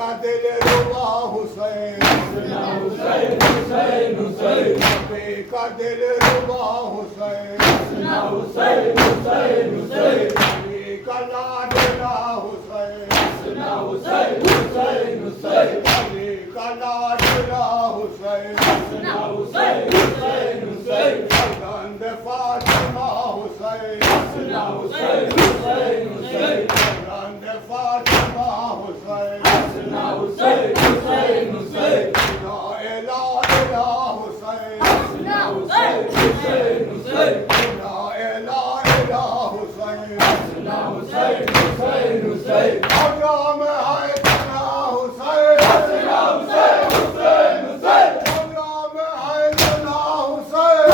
का दिल रुबा हुसैन, हुसैन हुसैन हुसैन नबी का दिल रुबा हुसैन, हुसैन हुसैन हुसैन नबी का लाडला हुसैन, हुसैन हुसैन हुसैन अली का लाडला हुसैन, हुसैन हुसैन हुसैन फर्जंद फातिमा हुसैन, हुसैन हुसैन हुसैन फर्जंद फातिमा हुसैन, हुसैन हुसैन हुसैन ला इलाहा हुसैन, हुसैन हुसैन हुसैन ला इलाहा हुसैन, हुसैन हुसैन हुसैन आजा में है तना हुसैन, हुसैन हुसैन हुसैन आजा में है तना हुसैन,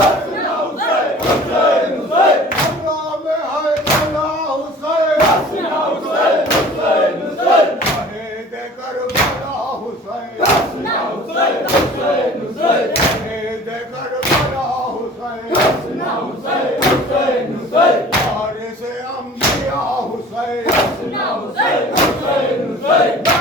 हुसैन हुसैन हुसैन आजा में है तना हुसैन, हुसैन हुसैन हुसैन शहीद करबला हुसैन, हुसैन हुसैन हुसैन शहीद करबला हुसैन, हुसैन हुसैन हुसैन वारिस अंबिया हुसैन, हुसैन हुसैन हुसैन